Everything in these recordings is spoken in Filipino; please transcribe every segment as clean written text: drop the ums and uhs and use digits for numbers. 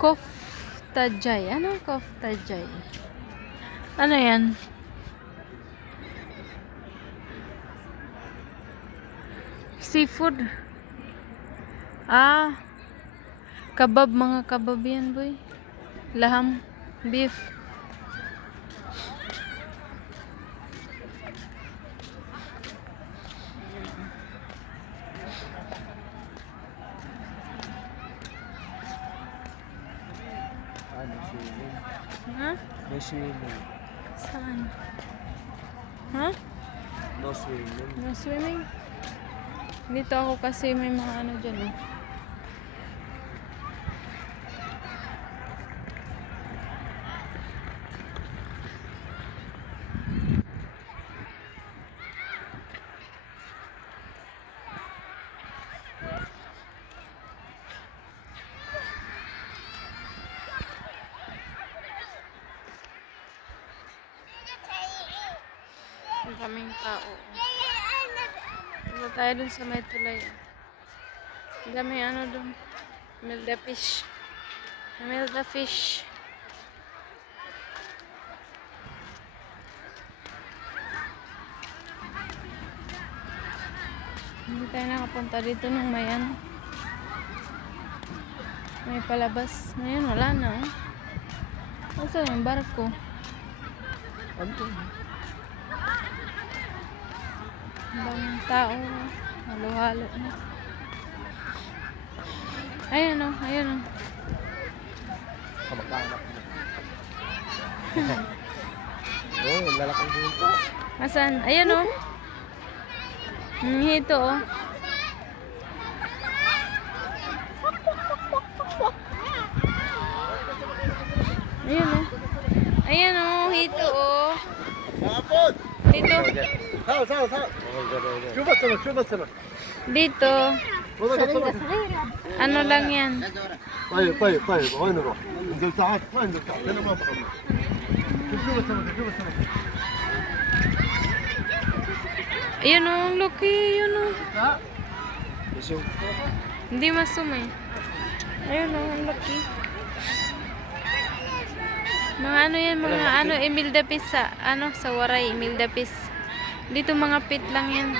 Koftajay. Ano koftajay? Ano yan? Seafood. Ah, kabab, mga kabab yan, boy. Laham, beef. Ha? No swimming. Saan? Ha? No swimming. No swimming? Dito ako kasi may mga ano dyan eh. Ang kaming tao. Punta tayo dun sa may tulay. Ang daming ano dun. Milda fish. Milda fish. Hindi tayo nakapunta dito nung may ano. May palabas. Ngayon wala na. Oh. Asa yung barko? Ano? Ang daming tao. Halo-halo na. Ayan o, ayan o. Kamag-anak mo. Oh, lalakang dito. Asan? Ayan o. Hito o. Ayan o. Ayan o, hito o. Sapot! Dito. Sao. Chubasana. Dito. Ano lang yan? طيب وين نروح؟ انزل تحت وين انزل تحت؟ انا ما بخلص. شوف السمكة. Ayan o, ang laki. Ayan o. Isu. Hindi masum eh. Ayun o, ang laki. Mga ano yan, mga ano, Emil Dapis sa, ano, sa Waray, Emil Dapis. Dito mga pet lang yan.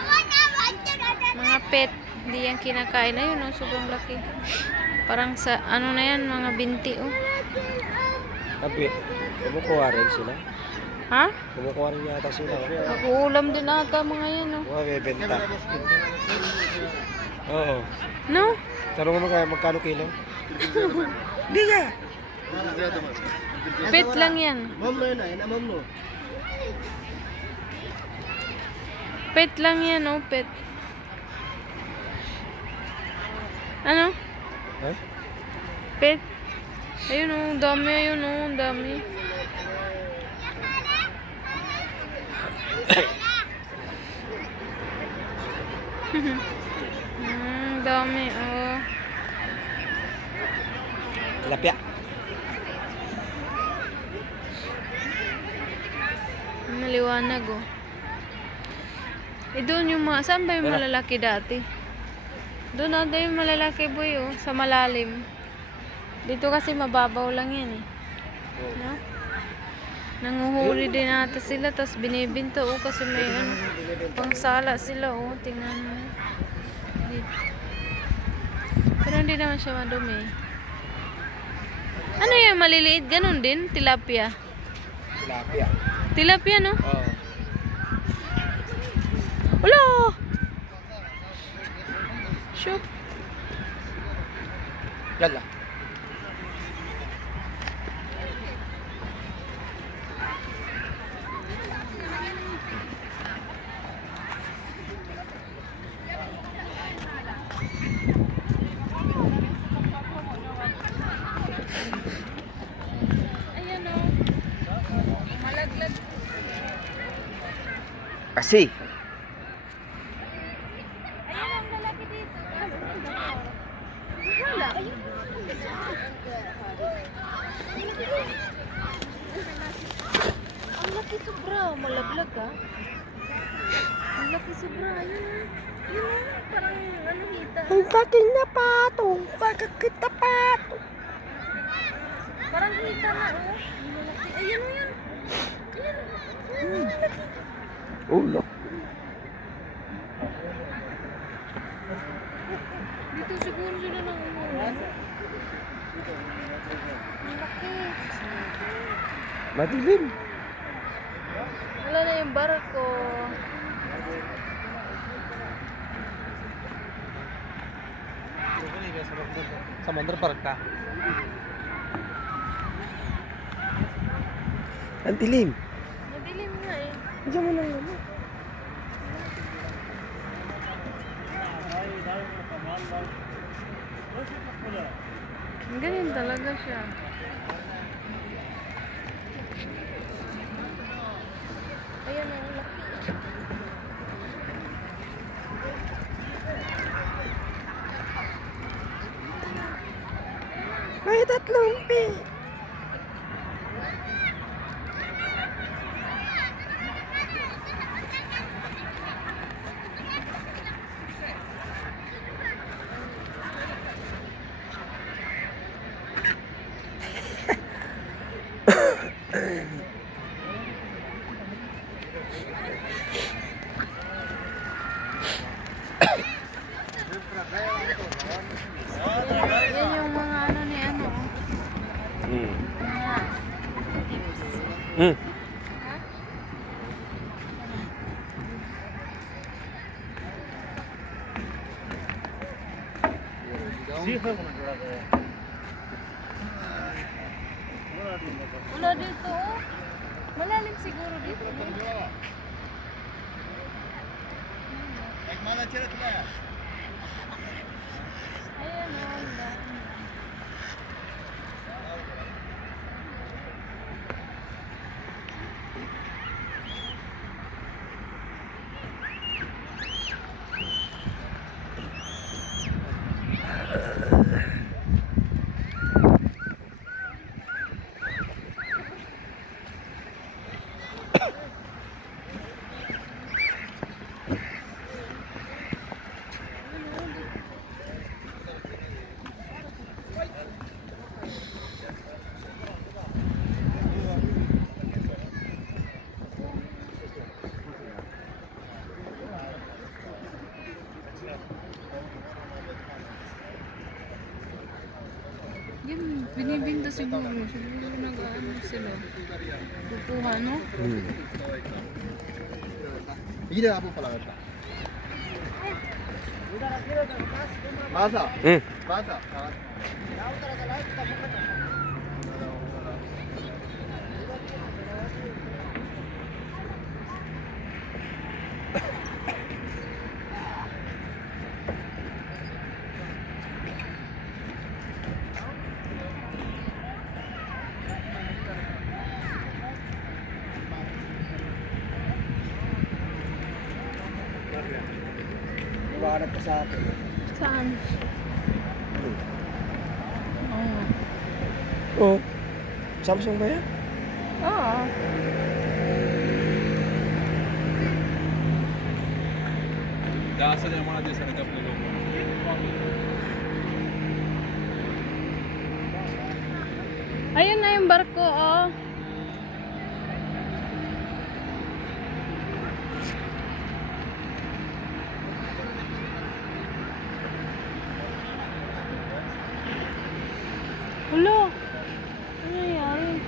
Mga pet, hindi yan kinakain. Ayun o, sobrang laki. Parang sa, ano na yan, mga binti o. Tapi, kumukuha rin sila. Ha? Kumukuha rin yata sila. Nag-uulam din ata mga yan o. Mga bebenta. Oo. No? Tarungan mo kaya magkano kilo? Di ka! Pet lang yan. Pet lang yan o, pet. Ano? Ha? Pet. Ayun o, dami, ayun o, dami. Dami oh. Tilapia. Maliwanag oh. Doon yung mga, saan ba yung malalaki dati? Doon ata yung malalaki boy oh, sa malalim. Dito kasi mababaw lang yan eh. No? Nanguhuli din ata sila, tapos binibinta oh, kasi may ano, pangsala sila oh, tingnan mo. Dito. Pero hindi naman siya madumi. Ano yung maliliit? Ganun din? Tilapia. Tilapia. Tilapia no? Oo. Wala! Shoot. Yala. Ayan o. Malaglag. Kasi. Ayan ang lalaki dito. Wala. Ayun. Ang laki sobra. Malaglag ah. Ang laki sobra. Ayun. Parang ano hita. Ang kating na pato, kakakita pato. Parang hita nga, oh. Malaki. Ayun, ayun. Ayun. Ulo. Dito siguro sila nang umuwi. Malaki. Madilim. Wala na yung barko. समुद्र पर का Ang dilim. Madilim nga eh. Diyan mo lang naman. Ganyan talaga siya. Ayan ang laki. May tatlong pi. Yan yung mga ano ni ano. Hmm. Mga tips. Hmm. Ha? Wala dito oh. Malalim siguro dito. Ayan oh. ang dami. Yan, binibinta siguro. Siguro nag-ano sila. Kukuha, no? Hmm. 이래 한번 발라갔다. 맞아. Hmm. 맞아. Iwanag ka sa akin. Saan? Oo. Oh. Samsung ba yan? Oo. दास ने हमारा जैसा निकल अपने लोग Ayun na yung barko, oh. Hulo! Ano nangyari?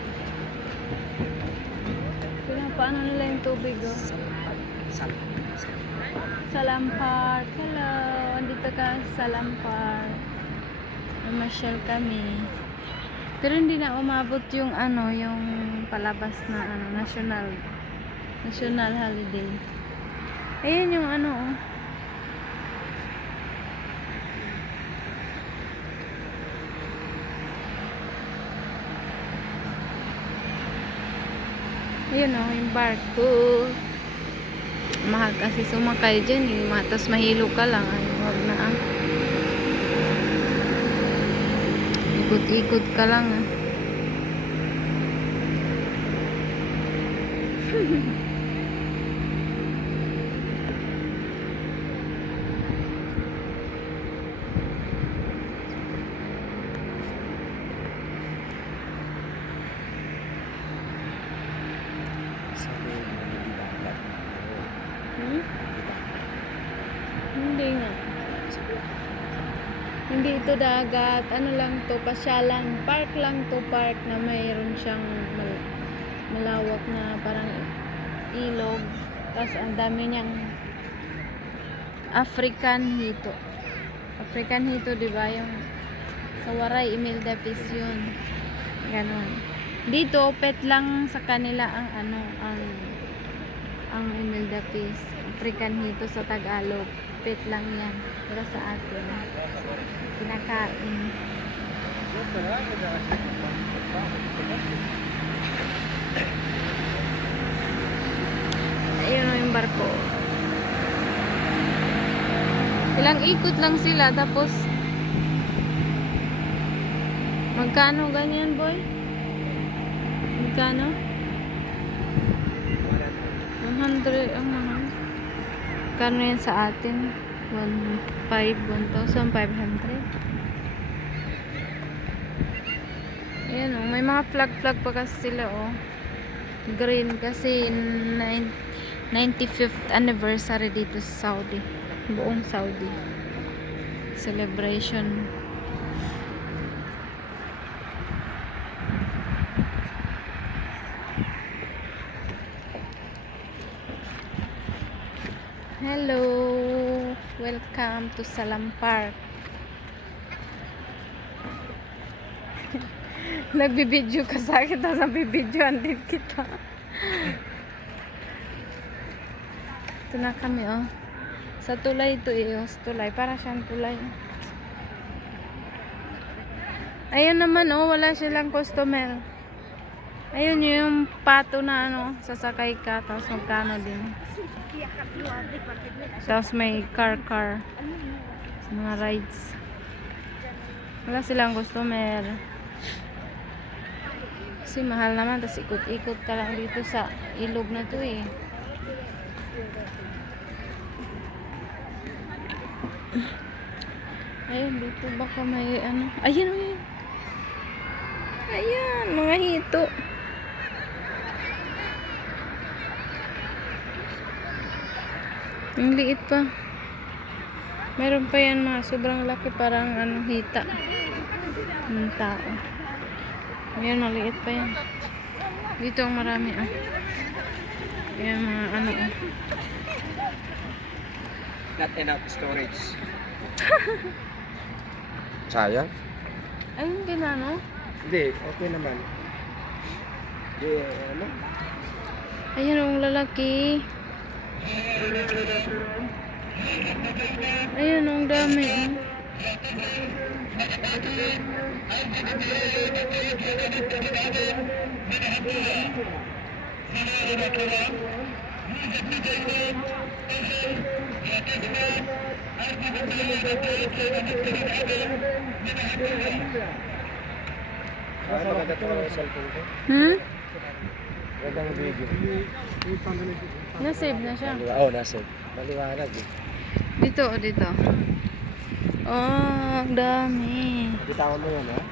Pinapaano nila yung tubig, oh. Salampart. Hello! Andito ka sa Salampart. Namasyal kami. Pero hindi na umabot yung ano, yung palabas na ano, national holiday. Ayun yung ano, oh. Ayun oh, yung barko. Mahal kasi sumakay dyan eh. Tapos mahilo ka lang. Ay, wag na ah. Ikot-ikot ka lang ah. Hindi ito dagat. Ano lang to, pasyalan. Park lang to, park na mayroon siyang malawak na parang ilog. Tapos ang dami niyang African hito. African hito, di ba? Yung sa Waray, Imelda Peace yun. Ganon. Dito, pet lang sa kanila ang ang Imelda Peace. African hito sa Tagalog. Pet lang yan. Pero sa atin, kinakain. Ayun o yung barko. Ilang ikot lang sila, tapos magkano ganyan, boy? Magkano? 100 ang mahal. Kano yan sa atin? 1,500. Ayan o, may mga flag pa kasi sila o. Green kasi 95th anniversary dito sa Saudi. Buong Saudi. Celebration. Hello. Welcome to Salam Park. Nagbibideo ka sa akin, tapos nagbibidyoan din kita. Ito na kami, oh. Sa tulay ito, oh. Sa tulay. Para siyang tulay. Ayan naman, oh. Wala silang customer. Ayun yung pato na, ano, sasakay ka, tapos magkano din. Tapos may car. Mga rides. Wala silang customer. Kasi mahal naman, tapos ikot-ikot ka lang dito sa ilog na to eh. Ayun, dito baka may ano. Ayan. Ayan, mga hito. Ang liit pa. Meron pa yan mga sobrang laki, parang ano, hita ng tao. Ayan, maliit pa yan. Dito ang marami, ah. Ayan, mga ano, ah. Not enough storage. Sayang? Ayun, ginano? Hindi, okay naman. Ano? Ayan, ang lalaki. Ayan, ang dami, ah. Maganda ito ang cellphone ko. Magandang video. Nasave na siya. Oo, nasa. Maliwanag eh. Dito, dito. Oh, ang dami. Bitawan mo yun, ha?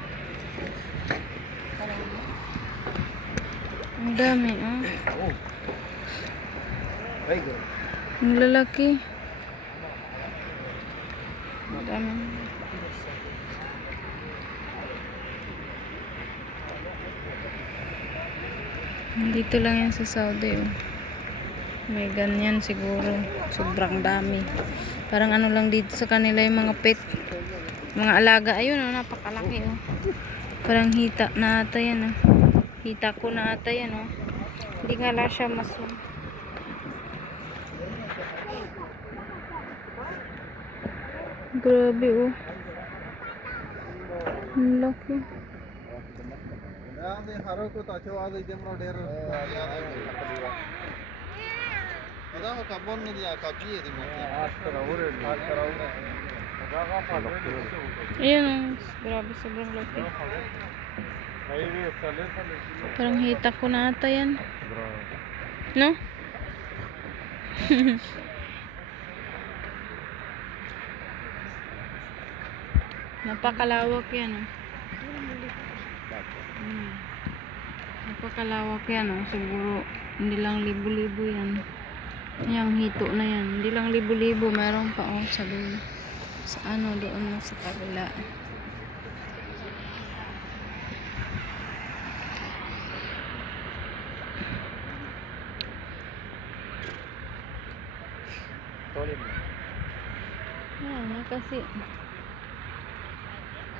Ang dami, oh. Oo. Very good. Ang lalaki. Ang dami. Dito lang yan sa Saudi, oh. May ganyan siguro. Sobrang dami. Parang ano lang dito sa kanila yung mga pet. Mga alaga. Ayun, oh, napakalaki, oh. Parang hita na ata yan, oh. Hita ko na ata yan, oh. Hindi nga lang siya masum. Grabe, oh. Ang laki. Ayan, oh. Grabe, sobrang laki. Parang hita ko na ata yan. No? Napakalawak yan, oh. Napakalawak yan, oh. Siguro hindi lang libo-libo yan. Yung hito na yan. Hindi lang libo-libo, meron pa, oh, sa dulo. Sa ano doon sa kabila. Tuloy mo. Yan na kasi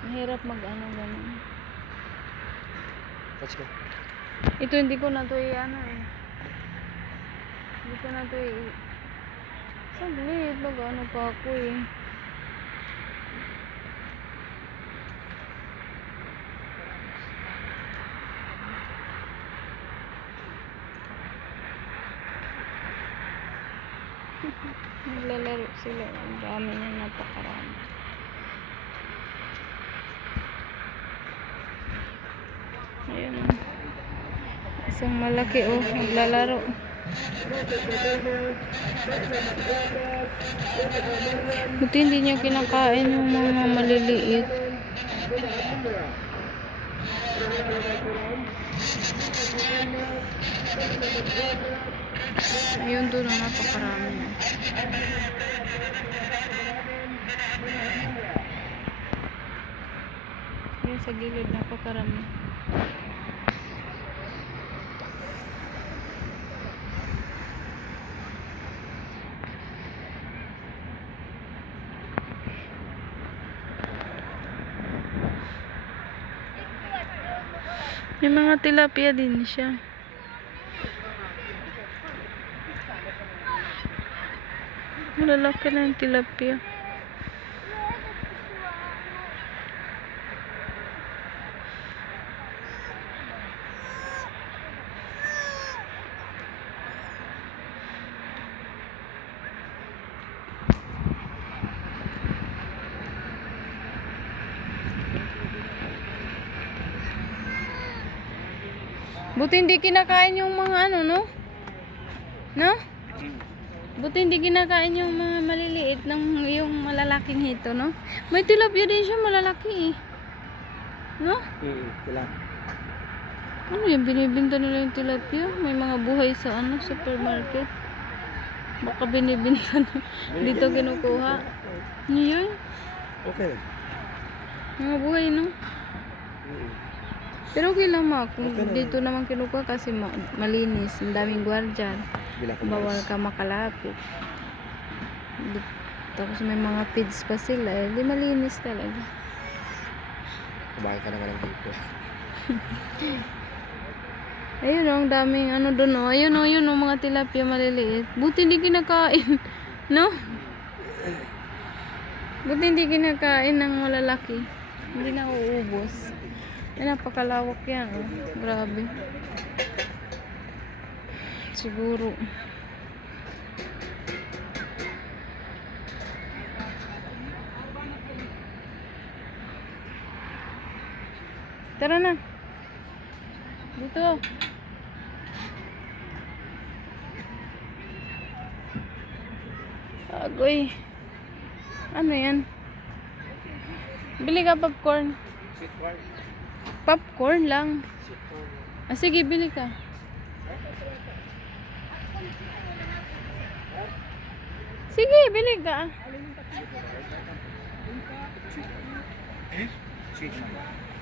mahirap mag ano ganun. Let's go. Ito hindi ko na to ano eh. Hindi ko na to saglit, mag-ano pa ako eh. Naglalaro sila. Ang dami niya, napakarami. Ayan o. Isang malaki o. Naglalaro. Buti hindi niya kinakain yung mga maliliit. Ayun doon o. Napakarami. Ayun sa gilid. Napakarami. May mga tilapia din siya. Malalaki na yung tilapia. Buti hindi kinakain yung mga ano, no? No? Buti hindi kinakain yung mga maliliit ng yung malalaking hito, no? May tilapia din siya malalaki eh. No? Kailan? Ano yung binibinta nila yung tilapia? May mga buhay sa ano, supermarket. Baka binibinta na. Dito kinukuha. Ano yun? Okay. Mga buhay, no? Pero okay lang ma, kung dito naman kinukuha kasi malinis, ang daming gwardiyan, bawal ka makalapit. Tapos may mga feeds pa sila, eh, di malinis talaga. Kumain ka naman ng dito. Ayun o, ang daming ano doon o, ayun o, yun o, mga tilapia maliliit. Buti hindi kinakain, no? Buti hindi kinakain ng malalaki. Hindi na uubos. Ay, napakalawak yan, oh. Grabe. Siguro. Tara na. Dito. Agoy. Ano yan? Bili ka popcorn. Popcorn lang. Ah, sige, bili ka. Sige, bili ka.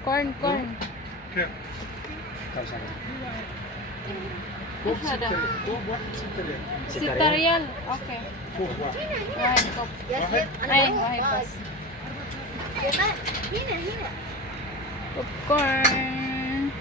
Corn. Sitarial. Okay. Wahid ko. Ay, wahid pas. Popcorn.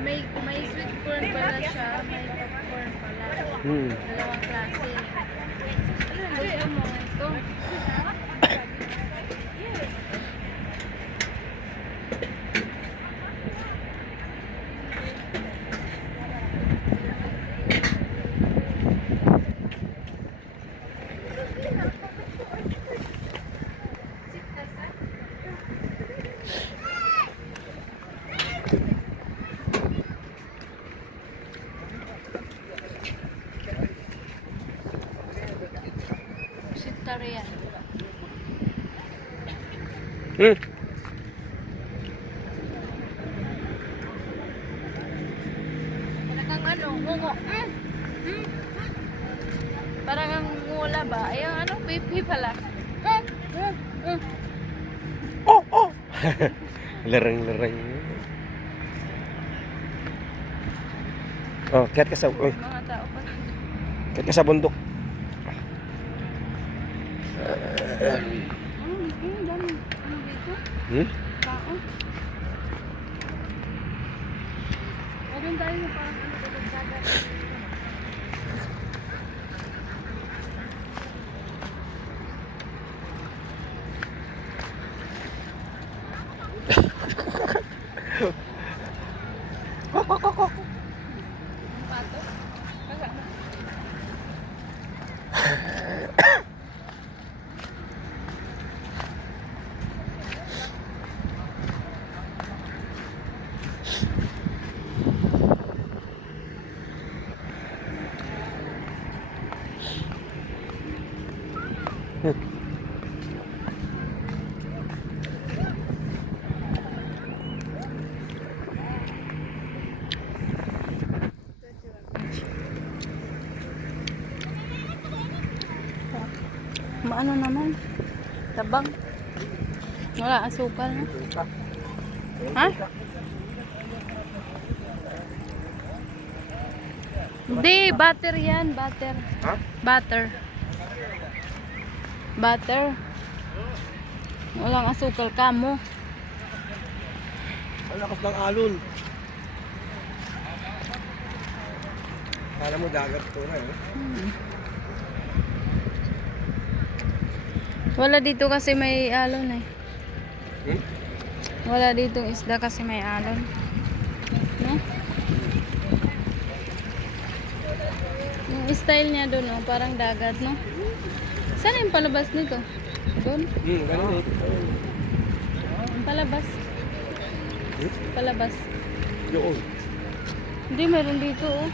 May sweet corn pala siya, may popcorn pala. Dalawang klase. Ano gusto mo? Ito. Hmm. Parang ano, ngungo. Parang ang ngula ba? Ay, ang ano, pipi pala. Oh, oh! Larang-larang. Oh, kaya ka sa... Uy, Mga tao pa. kaya ka sa bundok. Ano dami? Ano dito? Hmm? Tao? Meron tayo na parang ano dito dagat. Ang pato? Kasama? Maano naman? Tabang. Wala asukal, no? Ha? Hindi, butter yan, butter. Ha? Butter. Butter. Walang asukal kamo. Ang lakas ng alon. Kala mo dagat to na eh. Wala dito kasi may alon eh. Hmm? Wala dito isda kasi may alon. No? Yung style niya doon, no? Parang dagat, no? Saan yung palabas nito? Doon? Ganun eh. Yung palabas. Palabas. Yun. Hindi, meron dito, oh.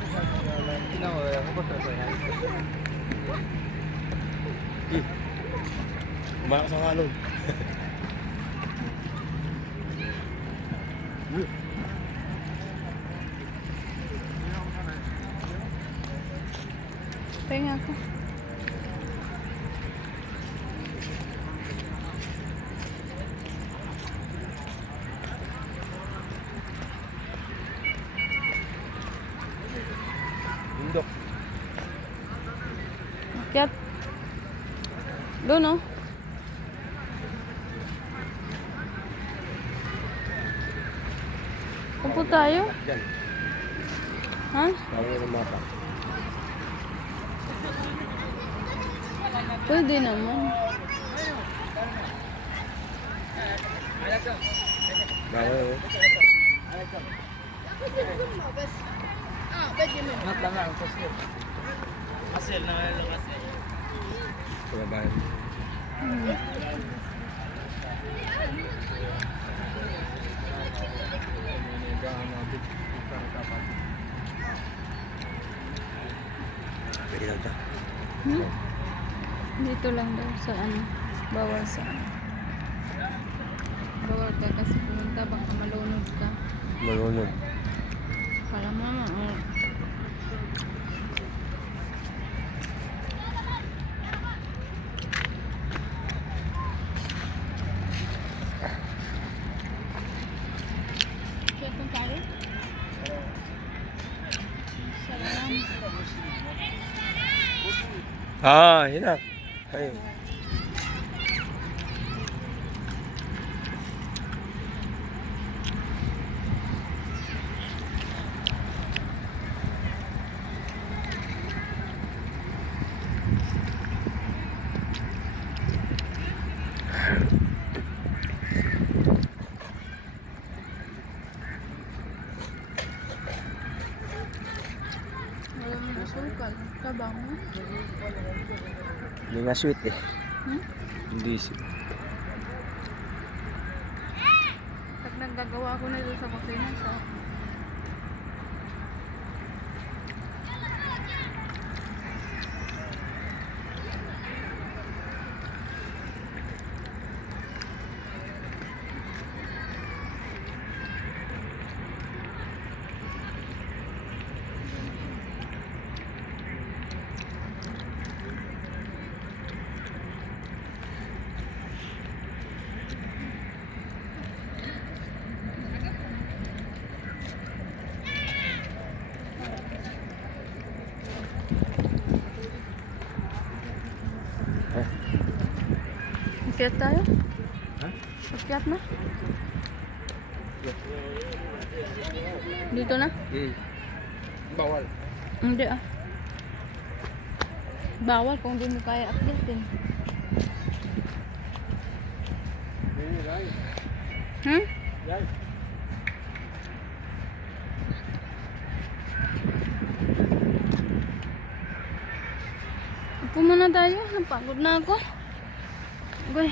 Kumakas ang alon. Pahinga ako. Bundok. Akyat. Doon, oh. Upo tayo? Diyan. Ha? Tawag yung mapa. Pwede naman. Bawal eh. Sumabayan. Pwede lang ito. Dito lang daw sa ano. Bawal sa ano. Bawal ka kasi pumunta baka malunod ka. Malunod. Kala mama, oh. Kaya kung tayo? Salam. Ah, yun na. Ayun. Wala mo asukal. Kabang mo. Hindi nga sweet eh. Hmm? Hindi sweet. Pag naggagawa ako na doon sa kusina, so Akyat tayo? Ha? Akyat na? Dito na? Bawal. Hindi ah. Bawal kung di mo kaya akyatin. Hmm? Upo muna tayo. Napagod na ako. Okay.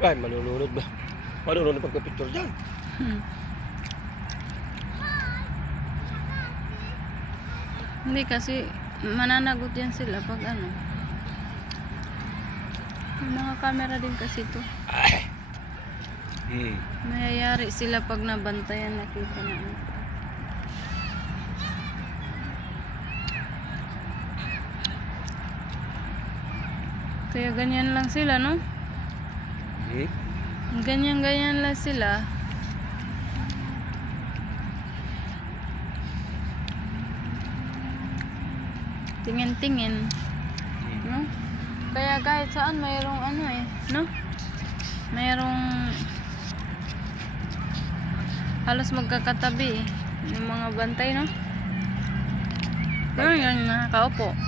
Ay, malulunod ba? Malulunod pagka-picture dyan. Hindi kasi mananagot yan sila pag ano. May mga camera din kasi to. Mayayari sila pag nabantayan, nakita na ano. Kaya ganyan lang sila, no? Ganyan-ganyan lang sila. Tingin-tingin. No? Kaya kahit saan mayroong ano eh, no? Mayroong halos magkakatabi eh, yung mga bantay, no? Pero yan nakaupo.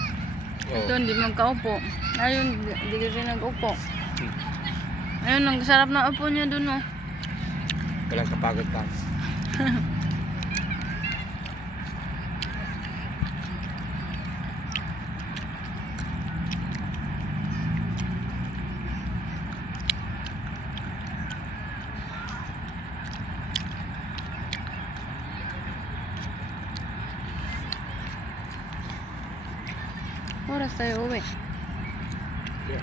Ito hindi magkaupo. Ayun, di rin nag-upo. Ayun, ang sarap na upo niya dun, oh. Walang kapagod pa. Oras tayo uwi. Yeah.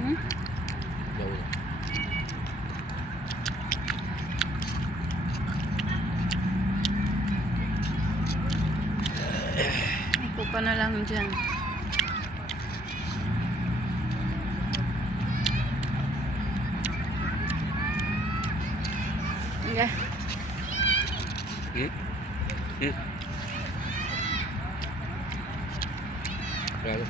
Hmm? Bawal. Upo ka na lang dyan. Okay. Grabe.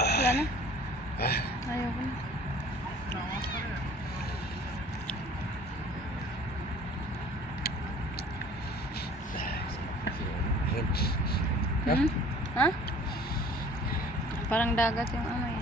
Wala na. Ayaw ko na. Hmm? Ha? Parang dagat yung amoy.